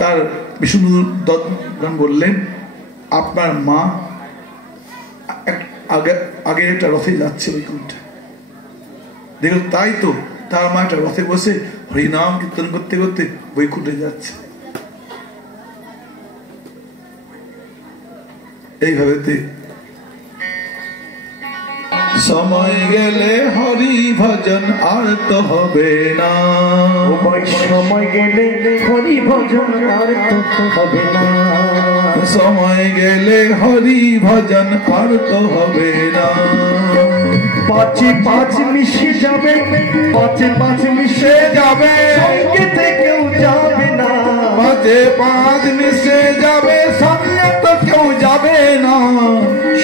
তার বিষ্ণু দত্তগণ বললেন, আপনার মা আগে একটা রথে যাচ্ছে বৈকুণ্ঠে। দেখল তাই তো, তার মা একটা রথে বসে হরিনাম কীর্তন করতে করতে বৈকুণ্ঠে যাচ্ছে। এইভাবে সময় গেলে হরি ভজন আর তো হবে না, সময় গেলে হরি ভজন আর তো হবে না, সময় গেলে হরি ভজন আর তো হবে না। পাঁচে পাঁচ মিশে যাবে, পাঁচে পাঁচ মিশে যাবে, সঙ্গেতে কেউ যাবে না, পাঁচে পাঁচ মিশে যাবে, সঙ্গে তো কেউ যাবে না।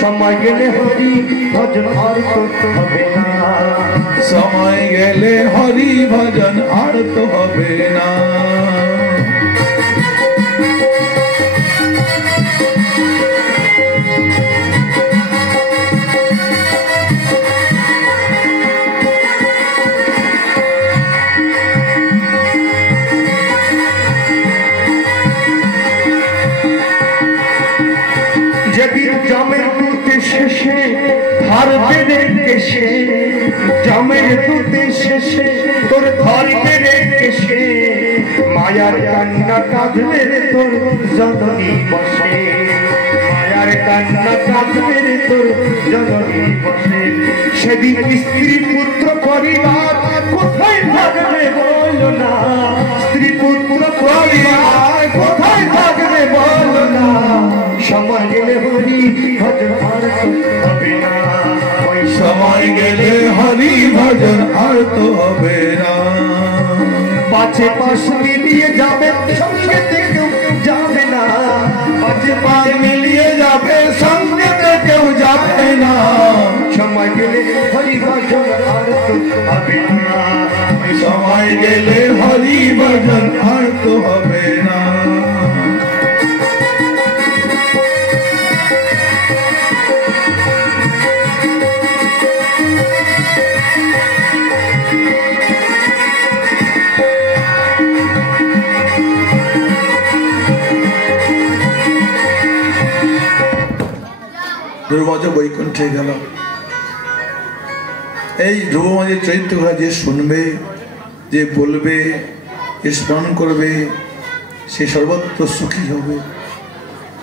সময় গেলে হরি ভজন আর তো হবে না, সময় গেলে হরি ভজন আর তো হবে না। যেদিন জামের দুতে শেষে ধার বেড়ে কেশে, জামের দুতে শেষে তোর ধার বেড়ে কেশে, মায়ার কান্না কাঁদবে তোর জননী বসে, মায়ার কান্না কাঁদবে তোর জননী বসে। সেদিন স্ত্রী পুত্র পরিবার কোথায় থাকবে বলো না, স্ত্রী পুত্র পরিবার কোথায় থাকবে বলো না। সময় গেলে হরি ভজন আর তো হবে না, সময় গেলে হরি ভজন আর তো হবে না। পাঁচে পাঁচ মিলিয়ে যাবে, সঙ্গেতে কেউ যাবে না, পাঁচে পাঁচ মিলিয়ে যাবে, সঙ্গেতে কেউ যাবে না। সময় গেলে হরি ভজন আর তো হবে না, সময় গেলে হরি ভজন আর তো হবে না। ধ্রুবজ বৈকুণ্ঠে গেল। এই ধ্রুবমাঝের চরিত্র কথা যে শুনবে, যে বলবে, যে স্মরণ করবে, সে সর্বত্র সুখী হবে,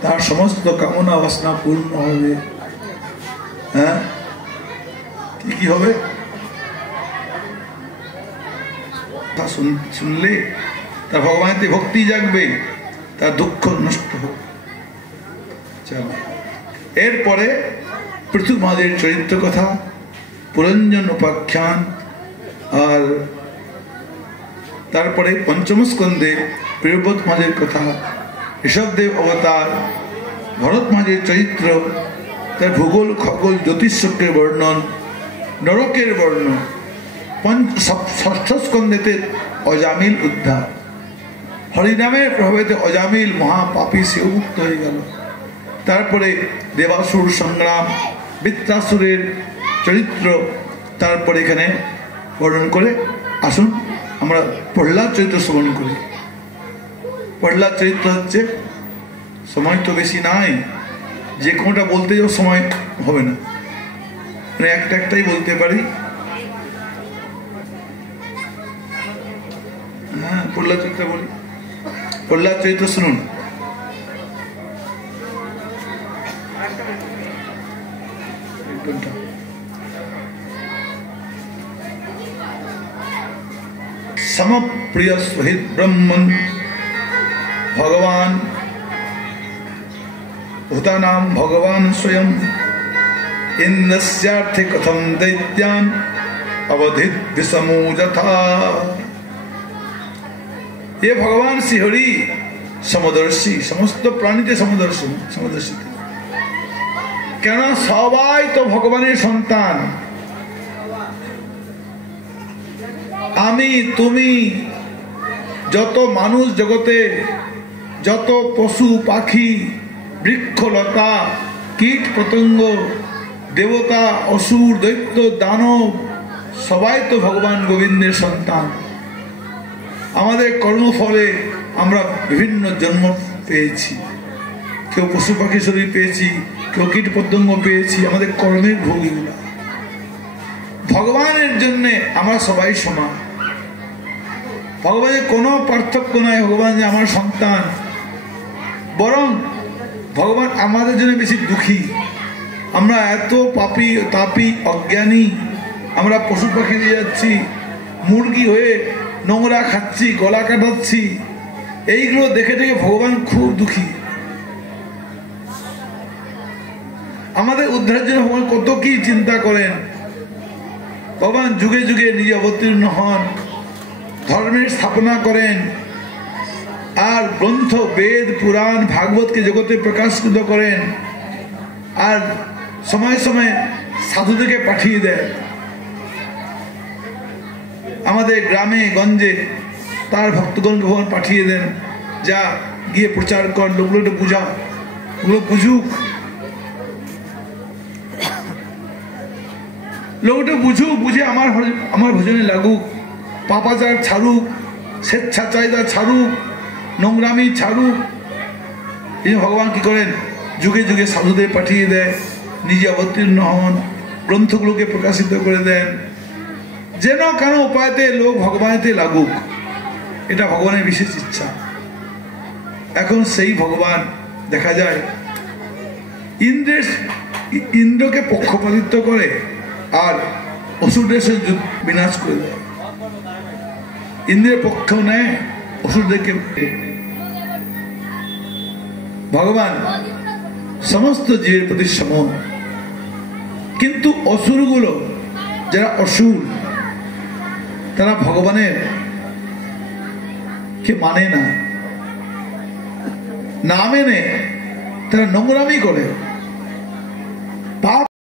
তার সমস্ত কামনা বাসনা পূর্ণ হবে। হ্যাঁ, কি হবে? তা শুনলে তার ভগবানেতে ভক্তি জাগবে, তার দুঃখ নষ্ট হবে। চলো, এরপরে পৃথু মহাদেবের চরিত্র কথা, পুরঞ্জন উপাখ্যান, আর তারপরে পঞ্চম স্কন্ধে প্রিয়ব্রত মহাদেবের কথা, ঋষভদেব অবতার, ভরত মহাদেবের চরিত্র, তার ভূগোল খগোল জ্যোতিষচক্রের বর্ণন, নরকের বর্ণন। ষষ্ঠ স্কন্ধেতে অজামিল উদ্ধার, হরিনামের প্রভাবেতে অজামিল মহাপাপী সেও মুক্ত হয়ে গেল। তারপরে দেবাসুর সংগ্রাম, বৃত্তাসুরের চরিত্র, তারপরে এখানে বর্ণন করে। আসুন আমরা প্রহ্লাদ চরিত্র শ্রবণ করি। প্রহ্লাদ চরিত্র হচ্ছে, সময় তো বেশি নাই, যে কোনোটা বলতে যাও সময় হবে না, মানে একটাই বলতে পারি। হ্যাঁ, প্রহ্লাদ চরিত্র বলি। প্রহ্লাদ চরিত্র শুনুন। समप्रिय स्वहित ब्रह्मन भगवान भूतानां भगवान स्वयं इन्द्रस्यार्थे कथम दैत्यान अवधित विषमो यथा। ये भगवान श्रीहरि समदर्शी, समस्त प्राणीते समदर्शी কেন? সবাই তো ভগবানের সন্তান। আমি তুমি যত মানুষ জগতে, যত পশু পাখি, বৃক্ষলতা, কীট পতঙ্গ, দেবতা, অসুর, দৈত্য, দানব, সবাই তো ভগবান গোবিন্দের সন্তান। আমাদের কর্মফলে আমরা বিভিন্ন জন্ম পেয়েছি, কেউ পশু পাখি শরীর পেয়েছি, কেউ কীট পতঙ্গ পেয়েছি, আমাদের কর্মের ভোগ এগুলো। ভগবানের জন্য আমরা সবাই সমান, ভগবানের কোনো পার্থক্য নাই। ভগবান যে আমার সন্তান, বরং ভগবান আমাদের জন্য বেশি দুঃখী। আমরা এত পাপী তাপী অজ্ঞানী, আমরা পশু পাখি দিয়ে যাচ্ছি, মুরগি হয়ে নোংরা খাচ্ছি, গলা কাটাচ্ছি, এইগুলো দেখে দেখে ভগবান খুব দুঃখী। আমাদের উদ্ধারের জন্য ভগবান কত কি চিন্তা করেন। ভগবান যুগে যুগে নিজে অবতীর্ণ হন, ধর্মের স্থাপনা করেন, আর গ্রন্থ বেদ পুরাণ ভাগবতকে জগতে প্রকাশিত করেন, আর সময় সময় সাধুদেরকে পাঠিয়ে দেন। আমাদের গ্রামে গঞ্জে তার ভক্তগণকে ভগবান পাঠিয়ে দেন, যা গিয়ে প্রচার কর, লোকগুলো একটু বুঝা, ওগুলো বুঝুক, লোকটা বুঝুক, বুঝে আমার ভজনে লাগুক, পাপাচার ছাড়ুক, স্বেচ্ছাচারিতা ছাড়ুক, নোংরামি ছাড়ুক। এই ভগবান কি করেন, যুগে যুগে সাধুদের পাঠিয়ে দেয়, নিজে অবতীর্ণ হন, গ্রন্থগুলোকে প্রকাশিত করে দেন, যেন কেন উপায়তে লোক ভগবানেতে লাগুক। এটা ভগবানের বিশেষ ইচ্ছা। এখন সেই ভগবান দেখা যায় ইন্দ্রকে পক্ষপাতিত্ব করে আর অসুরদের বিনাশ করে দেয়। ইন্দ্রের পক্ষেও নেয়, অসুরদেরকে। ভগবান সমস্ত জীবের প্রতি সমান, কিন্তু অসুরগুলো যারা অসুর, তারা ভগবানের কে মানে না, না মেনে তারা নোংরামি করে।